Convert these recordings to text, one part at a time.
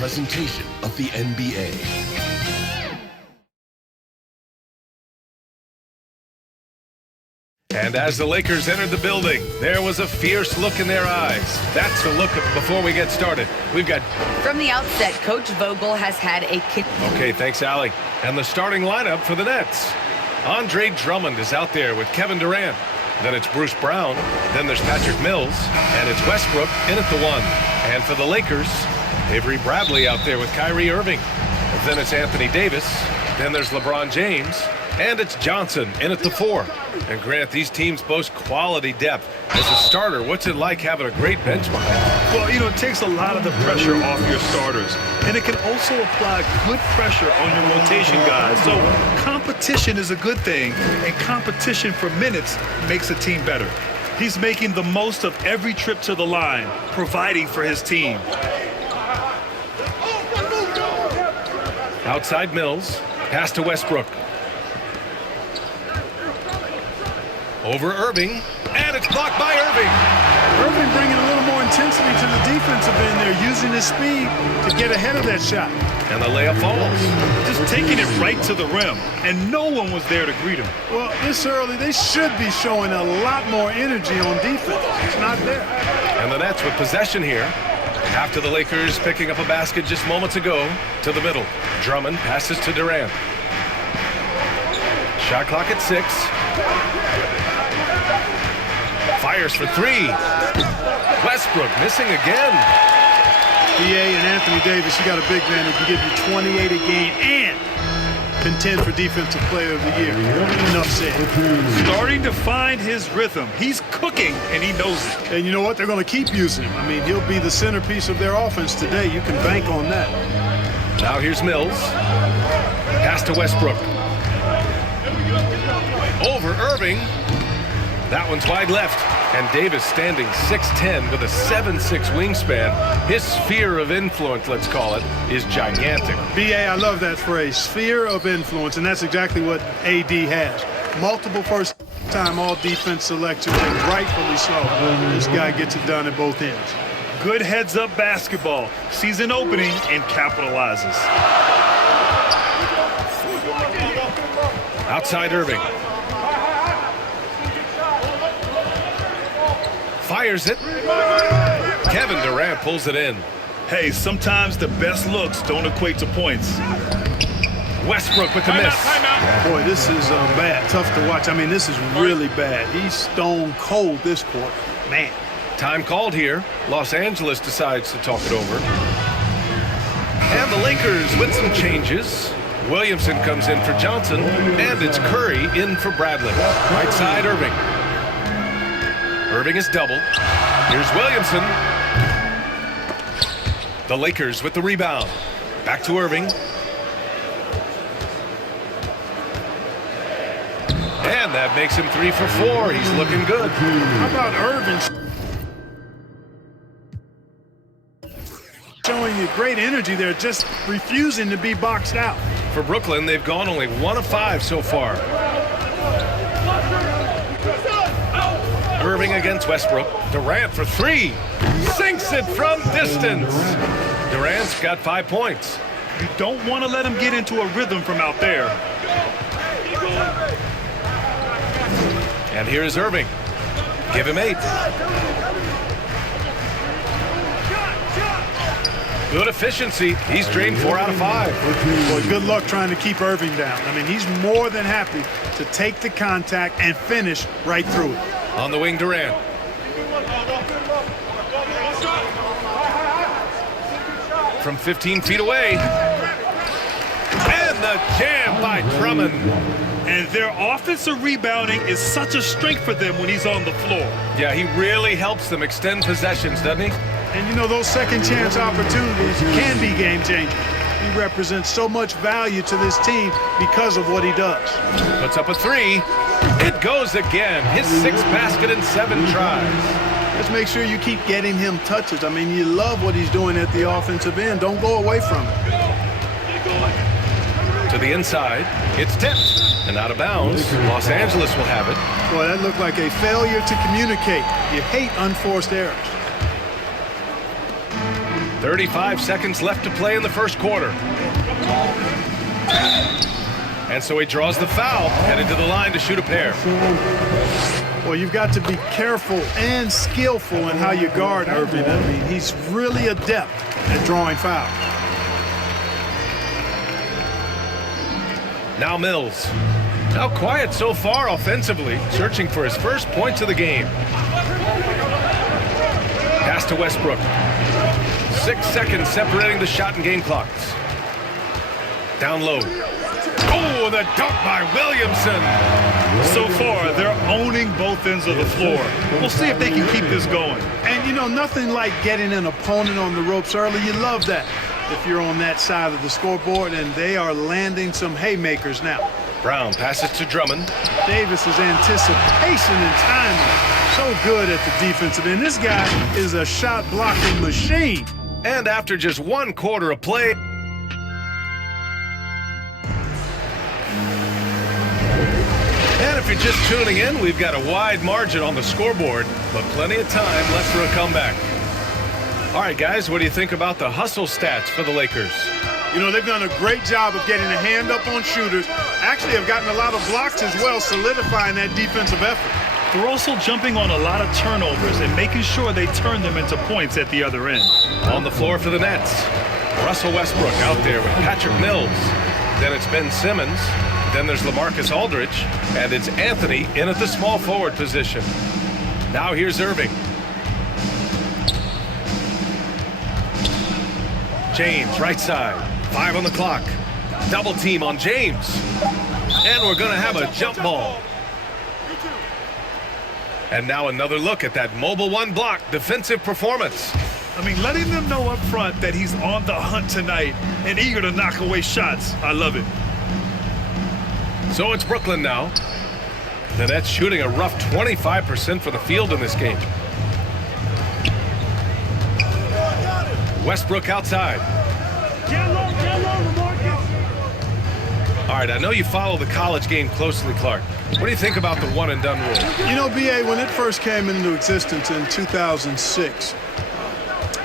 presentation of the NBA. And as the Lakers entered the building, there was a fierce look in their eyes. That's the look before we get started. We've got... From the outset, Coach Vogel has had a kick. Okay, thanks, Allie. And the starting lineup for the Nets. Andre Drummond is out there with Kevin Durant. Then it's Bruce Brown. Then there's Patrick Mills. And it's Westbrook in at the 1. And for the Lakers, Avery Bradley out there with Kyrie Irving. Then it's Anthony Davis. Then there's LeBron James. And it's Johnson in at the 4. And Grant, these teams boast quality depth. As a starter, what's it like having a great bench behind? Well, it takes a lot of the pressure off your starters. And it can also apply good pressure on your rotation guys. So competition is a good thing. And competition for minutes makes a team better. He's making the most of every trip to the line, providing for his team. Outside Mills. Pass to Westbrook. Over Irving, and it's blocked by Irving. Irving bringing a little more intensity to the defensive end there, using his speed to get ahead of that shot. And the layup falls. Just taking it right to the rim, and no one was there to greet him. Well, this early, they should be showing a lot more energy on defense. It's not there. And the Nets with possession here. After the Lakers picking up a basket just moments ago to the middle. Drummond passes to Durant. Shot clock at 6. Fires for 3. Westbrook missing again. B.A. and Anthony Davis, you got a big man who can give you 28 a game and contend for Defensive Player of the Year. Enough said. Starting to find his rhythm. He's cooking, and he knows it. And you know what? They're going to keep using him. I mean, he'll be the centerpiece of their offense today. You can bank on that. Now here's Mills. Pass to Westbrook. Over Irving. That one's wide left. And Davis standing 6'10 with a 7'6 wingspan. His sphere of influence, let's call it, is gigantic. B.A., I love that phrase, sphere of influence, and that's exactly what A.D. has. Multiple first-time all-defense selections, and rightfully so. This guy gets it done at both ends. Good heads-up basketball. Sees an opening and capitalizes. Outside Irving. Fires it. Kevin Durant pulls it in. Hey, sometimes the best looks don't equate to points. Westbrook with the miss. Boy, this is bad. Tough to watch. I mean, this is really bad. He's stone cold this quarter. Man. Time called here. Los Angeles decides to talk it over. And the Lakers with some changes. Williamson comes in for Johnson, and it's Curry in for Bradley. Right side, Irving. Irving is doubled. Here's Williamson. The Lakers with the rebound. Back to Irving. And that makes him 3 for 4. He's looking good. How about Irving showing you great energy there, just refusing to be boxed out? For Brooklyn, they've gone only 1 of 5 so far. Irving against Westbrook. Durant for 3. Sinks it from distance. Durant's got 5 points. You don't want to let him get into a rhythm from out there. And here is Irving. Give him 8. Good efficiency. He's drained 4 out of 5. Boy, good luck trying to keep Irving down. I mean, he's more than happy to take the contact and finish right through it. On the wing, Durant. From 15 feet away. And the jam by Drummond. And their offensive rebounding is such a strength for them when he's on the floor. Yeah, he really helps them extend possessions, doesn't he? And you know, those second chance opportunities can be game changing. He represents so much value to this team because of what he does. Puts up a 3. It goes again. His 6th basket in 7 tries. Let's make sure you keep getting him touches. I mean, you love what he's doing at the offensive end. Don't go away from it. To the inside. It's tipped. And out of bounds. Los Angeles will have it. Boy, that looked like a failure to communicate. You hate unforced errors. 35 seconds left to play in the first quarter. And so he draws the foul, headed to the line to shoot a pair. Well, you've got to be careful and skillful in how you guard Irving. I mean, he's really adept at drawing fouls. Now Mills. Now quiet so far offensively, searching for his first points of the game. Pass to Westbrook. 6 seconds separating the shot and game clocks. Down low. Oh, the dunk by Williamson. So far, they're owning both ends of the floor. We'll see if they can keep this going. And, you know, nothing like getting an opponent on the ropes early. You love that if you're on that side of the scoreboard, and they are landing some haymakers now. Brown passes to Drummond. Davis's anticipation and timing, so good at the defensive end. This guy is a shot-blocking machine. And after just 1 quarter of play, and if you're just tuning in, we've got a wide margin on the scoreboard, but plenty of time left for a comeback. All right, guys, what do you think about the hustle stats for the Lakers? You know, they've done a great job of getting a hand up on shooters. Actually, have gotten a lot of blocks as well, solidifying that defensive effort. They're also jumping on a lot of turnovers and making sure they turn them into points at the other end. On the floor for the Nets, Russell Westbrook out there with Patrick Mills. Then it's Ben Simmons. Then there's LaMarcus Aldridge. And it's Anthony in at the small forward position. Now here's Irving. James, right side. 5 on the clock. Double team on James. And we're going to have a jump ball. And now another look at that mobile one block defensive performance. I mean, letting them know up front that he's on the hunt tonight and eager to knock away shots. I love it. So it's Brooklyn now. The Nets shooting a rough 25% for the field in this game. Westbrook outside. All right, I know you follow the college game closely, Clark. What do you think about the one-and-done rule? You know, B.A., when it first came into existence in 2006,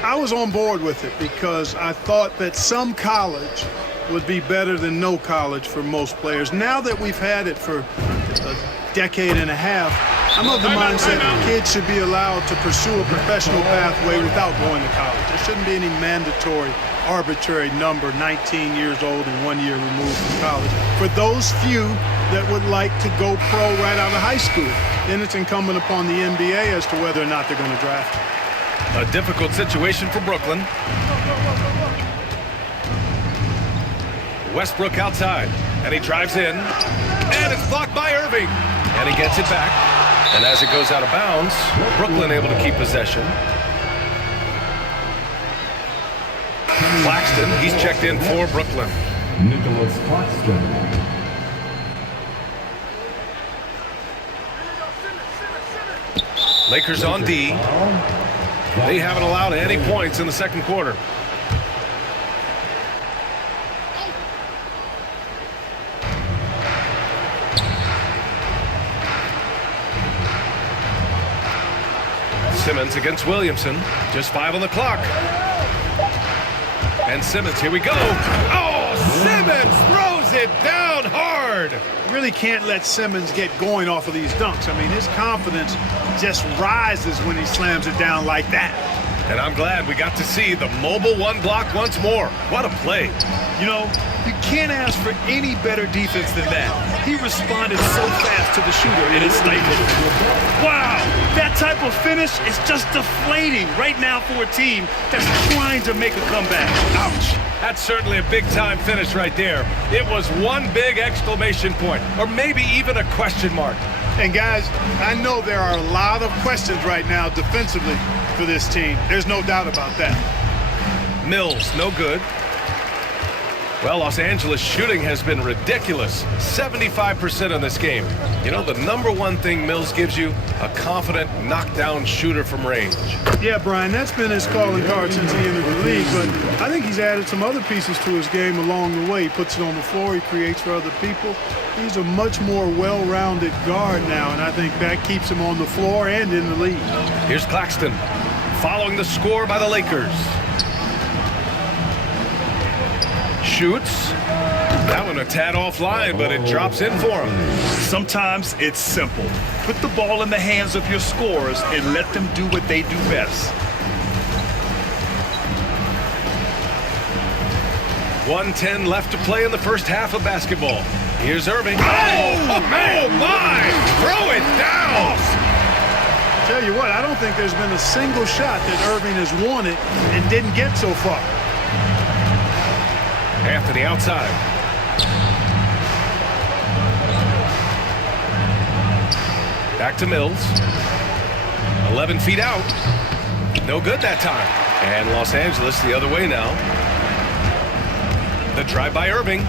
I was on board with it because I thought that some college would be better than no college for most players. Now that we've had it for a decade and a half, I'm of the mindset that kids should be allowed to pursue a professional pathway without going to college. There shouldn't be any mandatory, arbitrary number, 19 years old and 1 year removed from college. For those few that would like to go pro right out of high school, then it's incumbent upon the NBA as to whether or not they're going to draft them. A difficult situation for Brooklyn. Westbrook outside, and he drives in, and it's blocked by Irving, and he gets it back. And as it goes out of bounds, Brooklyn able to keep possession. Claxton, he's checked in for Brooklyn. Nicholas Claxton. Lakers on D. They haven't allowed any points in the second quarter. Simmons against Williamson. Just 5 on the clock. And Simmons, here we go. Oh, Simmons throws it down hard. Really can't let Simmons get going off of these dunks. I mean, his confidence just rises when he slams it down like that. And I'm glad we got to see the mobile one block once more. What a play. You know, you can't ask for any better defense than that. He responded so fast to the shooter, it is stifling. Wow, that type of finish is just deflating right now for a team that's trying to make a comeback. Ouch. That's certainly a big-time finish right there. It was one big exclamation point, or maybe even a question mark. And guys, I know there are a lot of questions right now defensively for this team. There's no doubt about that. Mills, no good. Well, Los Angeles shooting has been ridiculous. 75% in this game. You know, the number one thing Mills gives you, a confident knockdown shooter from range. Yeah, Brian, that's been his calling card since he entered the league, but I think he's added some other pieces to his game along the way. He puts it on the floor, he creates for other people. He's a much more well-rounded guard now, and I think that keeps him on the floor and in the league. Here's Claxton, following the score by the Lakers. shoots. That one a tad offline, but it drops in for him. Sometimes it's simple. Put the ball in the hands of your scorers and let them do what they do best. 1:10 left to play in the first half of basketball. Here's Irving. Oh, man! Oh, my! Throw it down! Tell you what, I don't think there's been a single shot that Irving has wanted and didn't get so far. Anthony outside. Back to Mills. 11 feet out. No good that time. And Los Angeles the other way now. The drive by Irving.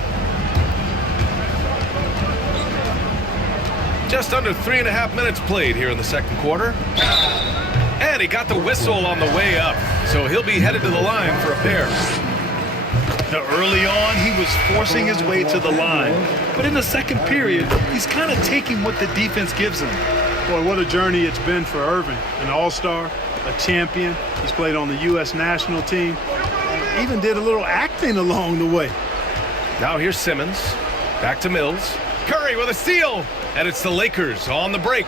Just under 3.5 minutes played here in the second quarter. And he got the whistle on the way up. So he'll be headed to the line for a pair. Now, early on, he was forcing his way to the line. But in the second period, he's kind of taking what the defense gives him. Boy, what a journey it's been for Irving. An all-star, a champion. He's played on the U.S. national team. And even did a little acting along the way. Now here's Simmons. Back to Mills. Curry with a steal. And it's the Lakers on the break.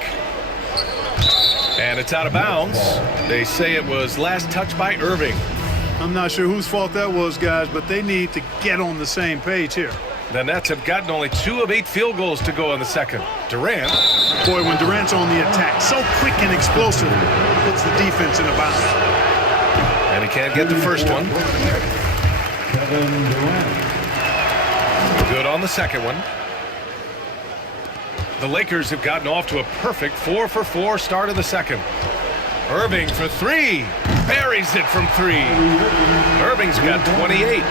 And it's out of bounds. They say it was last touched by Irving. I'm not sure whose fault that was, guys, but they need to get on the same page here. The Nets have gotten only 2 of 8 field goals to go in the second. Durant. Boy, when Durant's on the attack, so quick and explosive, puts the defense in a bounce. And he can't get the first one. Kevin Durant. Good on the second one. The Lakers have gotten off to a perfect 4-for-4 start of the second. Irving for 3. Buries it from 3. Irving's got 28.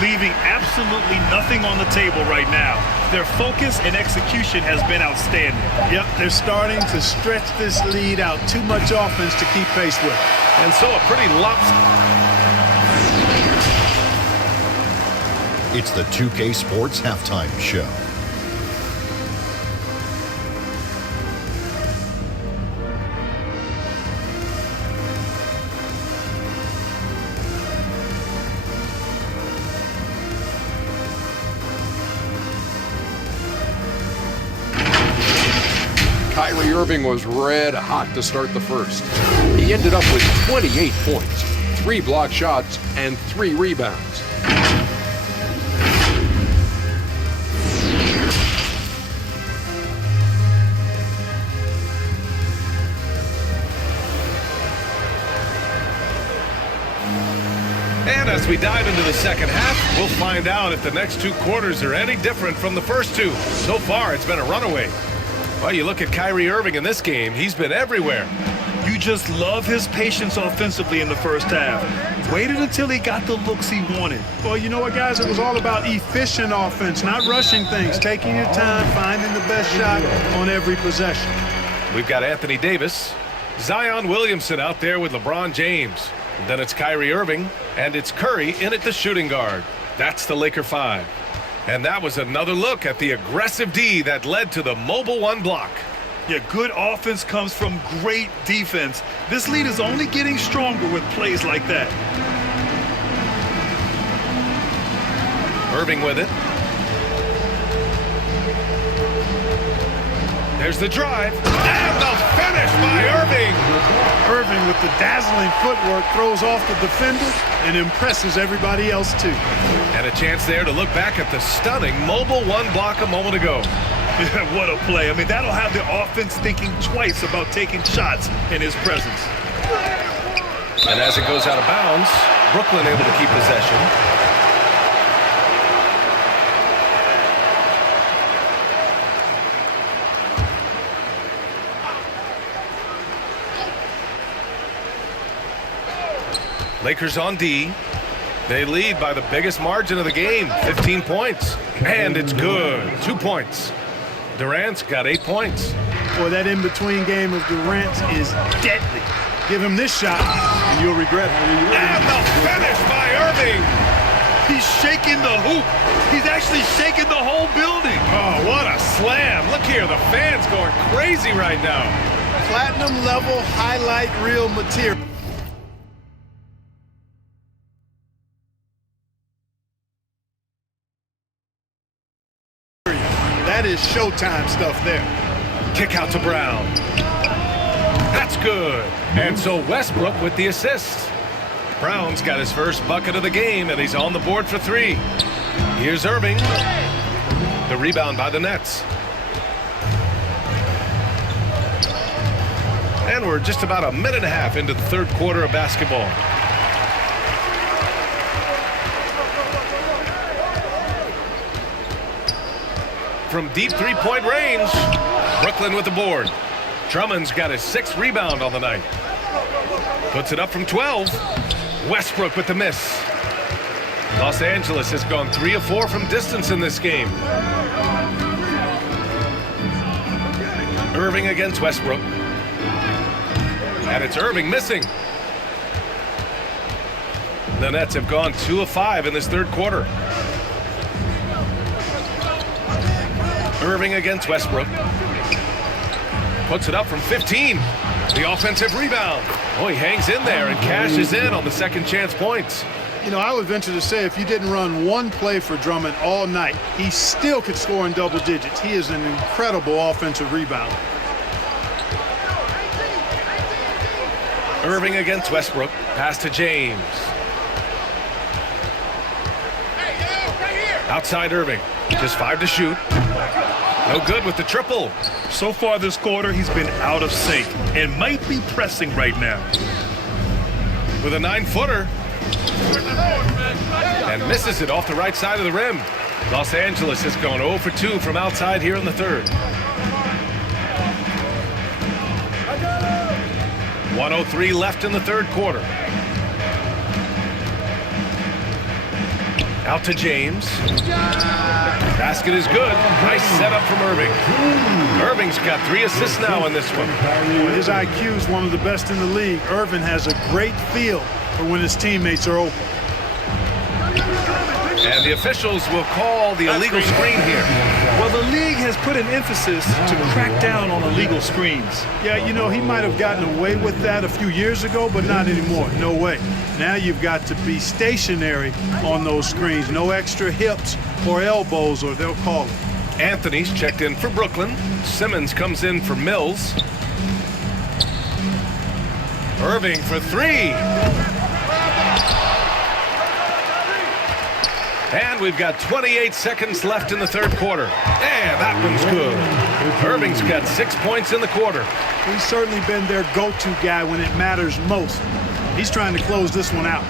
Leaving absolutely nothing on the table right now. Their focus and execution has been outstanding. Yep, they're starting to stretch this lead out. Too much offense to keep pace with. And so a pretty lopsided. It's the 2K Sports Halftime Show. Kyrie Irving was red hot to start the first. He ended up with 28 points, 3 blocked shots, and 3 rebounds. And as we dive into the second half, we'll find out if the next 2 quarters are any different from the first 2. So far, it's been a runaway. Well, you look at Kyrie Irving in this game, he's been everywhere. You just love his patience offensively in the first half. Waited until he got the looks he wanted. Well, you know what, guys? It was all about efficient offense, not rushing things, taking your time, finding the best shot on every possession. We've got Anthony Davis, Zion Williamson out there with LeBron James. Then it's Kyrie Irving, and it's Curry in at the shooting guard. That's the Laker 5. And that was another look at the aggressive D that led to the mobile 1 block. Yeah, good offense comes from great defense. This lead is only getting stronger with plays like that. Irving with it. There's the drive. And the finish by Irving. Irving, with the dazzling footwork, throws off the defender and impresses everybody else, too. And a chance there to look back at the stunning mobile 1 block a moment ago. Yeah, what a play. I mean, that'll have the offense thinking twice about taking shots in his presence. And as it goes out of bounds, Brooklyn able to keep possession. Lakers on D. They lead by the biggest margin of the game, 15 points. And it's good, 2 points. Durant's got 8 points. Boy, that in-between game of Durant is deadly. Give him this shot, and you'll regret it. And the finish by Irving. He's shaking the hoop. He's actually shaking the whole building. Oh, what a slam. Look here, the fans going crazy right now. Platinum level highlight reel material. That is showtime stuff there. Kick out to Brown. That's good. And so Westbrook with the assist. Brown's got his first bucket of the game, and he's on the board for 3. Here's Irving. The rebound by the Nets. And we're just about a minute and a half into the third quarter of basketball. From deep three-point range, Brooklyn with the board. Drummond's got his 6th rebound on the night. Puts it up from 12. Westbrook with the miss. Los Angeles has gone 3 of 4 from distance in this game. Irving against Westbrook. And it's Irving missing. The Nets have gone 2 of 5 in this third quarter. Irving against Westbrook. Puts it up from 15. The offensive rebound. Oh, he hangs in there and cashes in on the second chance points. You know, I would venture to say if you didn't run one play for Drummond all night, he still could score in double digits. He is an incredible offensive rebounder. Irving against Westbrook. Pass to James. Outside Irving. Just 5 to shoot. No good with the triple. So far this quarter, he's been out of sync and might be pressing right now. With a 9-footer. And misses it off the right side of the rim. Los Angeles has gone 0 for 2 from outside here in the third. 1:03 left in the third quarter. Out to James. Basket is good. Nice setup from Irving. Irving's got 3 assists now in this one. Well, his IQ is one of the best in the league. Irving has a great feel for when his teammates are open. And the officials will call the illegal screen here. Well, the league has put an emphasis to crack down on illegal screens. Yeah, you know, he might have gotten away with that a few years ago, but not anymore. No way. Now you've got to be stationary on those screens. No extra hips or elbows, or they'll call it. Anthony's checked in for Brooklyn. Simmons comes in for Mills. Irving for 3. And we've got 28 seconds left in the third quarter. And that one's good. Irving's got 6 points in the quarter. He's certainly been their go-to guy when it matters most. He's trying to close this one out.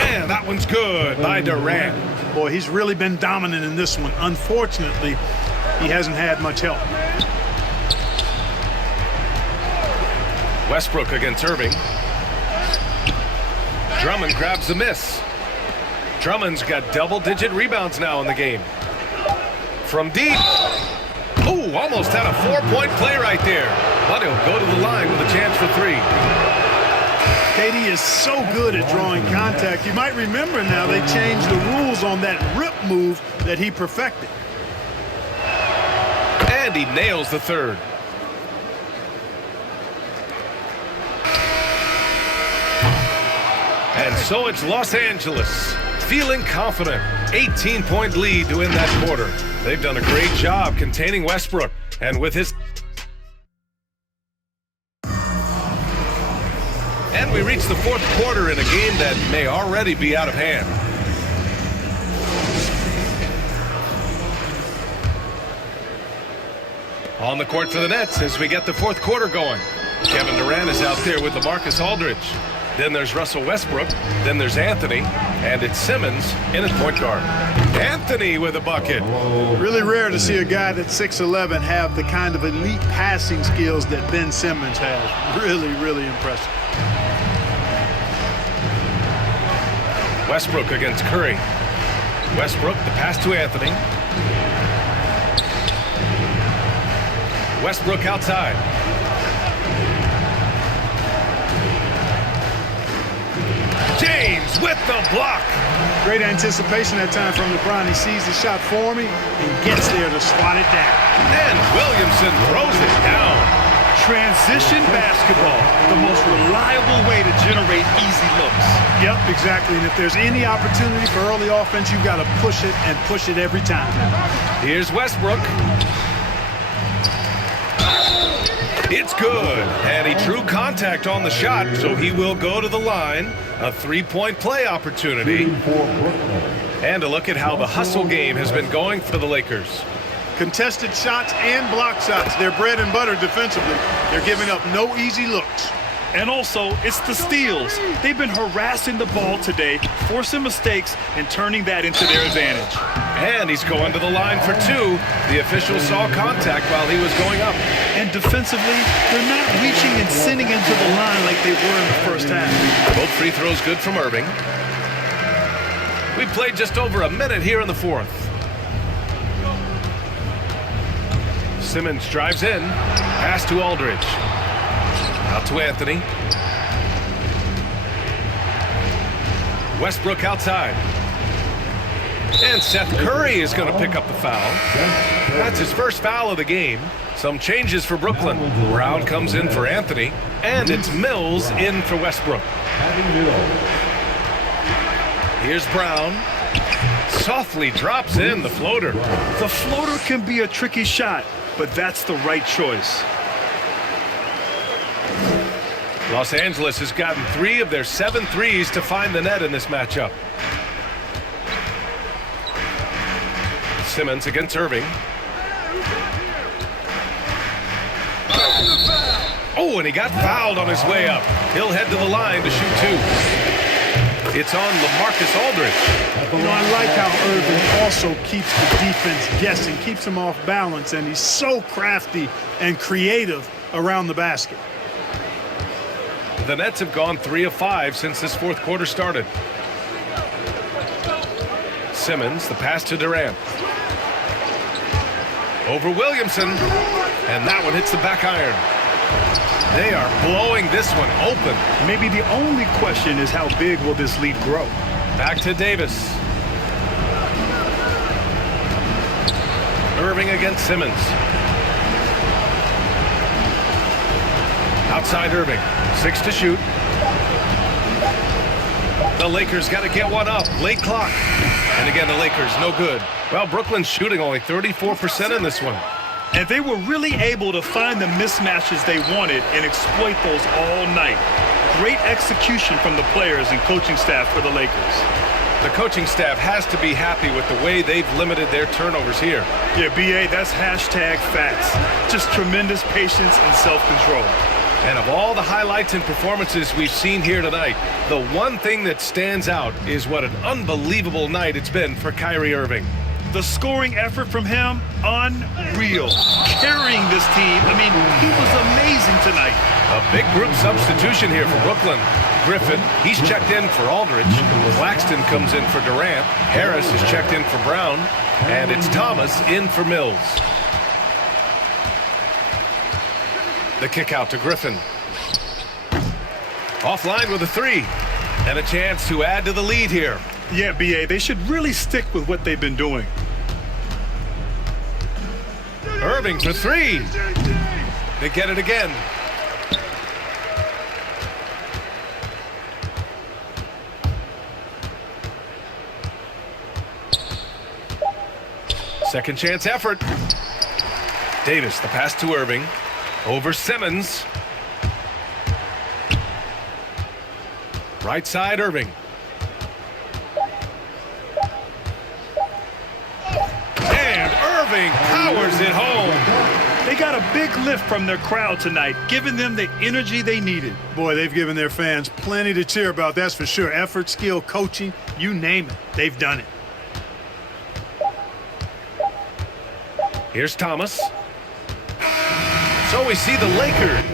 And that one's good by Durant. Boy, he's really been dominant in this one. Unfortunately, he hasn't had much help. Westbrook against Irving. Drummond grabs the miss. Drummond's got double-digit rebounds now in the game. From deep. Oh, almost had a 4-point play right there. But he'll go to the line with a chance for 3. KD is so good at drawing contact. You might remember now they changed the rules on that rip move that he perfected. And he nails the third. And so it's Los Angeles, feeling confident. 18-point lead to end that quarter. They've done a great job containing Westbrook. And with his... And we reach the fourth quarter in a game that may already be out of hand. On the court for the Nets as we get the fourth quarter going. Kevin Durant is out there with LaMarcus Aldridge. Then there's Russell Westbrook. Then there's Anthony. And it's Simmons in at point guard. Anthony with a bucket. Really rare to see a guy that's 6'11" have the kind of elite passing skills that Ben Simmons has. Really, really impressive. Westbrook against Curry. Westbrook, the pass to Anthony. Westbrook outside. James with the block. Great anticipation that time from LeBron. He sees the shot forming and gets there to swat it down. And Williamson throws it down. Transition basketball, the most reliable way to generate easy looks. Yep, exactly. And if there's any opportunity for early offense, you've got to push it and push it every time. Here's Westbrook. It's good, and he drew contact on the shot, so he will go to the line. A three-point play opportunity. And a look at how the hustle game has been going for the Lakers. Contested shots and block shots. They're bread and butter defensively. They're giving up no easy looks. And also, it's the steals. They've been harassing the ball today, forcing mistakes, and turning that into their advantage. And he's going to the line for two. The official saw contact while he was going up. And defensively, they're not reaching and sending into the line like they were in the first half. Both free throws good from Irving. We played just over a minute here in the fourth. Simmons drives in. Pass to Aldridge. Out to Anthony. Westbrook outside. And Seth Curry is going to pick up the foul. That's his first foul of the game. Some changes for Brooklyn. Brown comes in for Anthony. And it's Mills in for Westbrook. Here's Brown. Softly drops in the floater. The floater can be a tricky shot, but that's the right choice. Los Angeles has gotten 3 of their 7 threes to find the net in this matchup. Simmons against Irving. Oh, and he got fouled on his way up. He'll head to the line to shoot 2. It's on LaMarcus Aldridge. You know, I like how Irving also keeps the defense guessing, keeps them off balance, and he's so crafty and creative around the basket. The Nets have gone 3 of 5 since this fourth quarter started. Simmons, the pass to Durant. Over Williamson, and that one hits the back iron. They are blowing this one open. Maybe the only question is how big will this lead grow? Back to Davis. Irving against Simmons. Outside Irving. 6 to shoot. The Lakers got to get one up. Late clock. And again, the Lakers, no good. Well, Brooklyn's shooting only 34% in this one. And they were really able to find the mismatches they wanted and exploit those all night. Great execution from the players and coaching staff for the Lakers. The coaching staff has to be happy with the way they've limited their turnovers here. Yeah, BA, that's hashtag facts. Just tremendous patience and self-control. And of all the highlights and performances we've seen here tonight, the one thing that stands out is what an unbelievable night it's been for Kyrie Irving. The scoring effort from him, unreal. Carrying this team, I mean, he was amazing tonight. A big group substitution here for Brooklyn. Griffin, he's checked in for Aldridge. Claxton comes in for Durant. Harris is checked in for Brown. And it's Thomas in for Mills. The kick out to Griffin. Offline with a 3. And a chance to add to the lead here. Yeah, BA, they should really stick with what they've been doing. Irving for 3. They get it again. Second chance effort. Davis, the pass to Irving. Over Simmons. Right side, Irving. And Irving powers it home. They got a big lift from their crowd tonight, giving them the energy they needed. Boy, they've given their fans plenty to cheer about, that's for sure. Effort, skill, coaching, you name it. They've done it. Here's Thomas. So we see the Lakers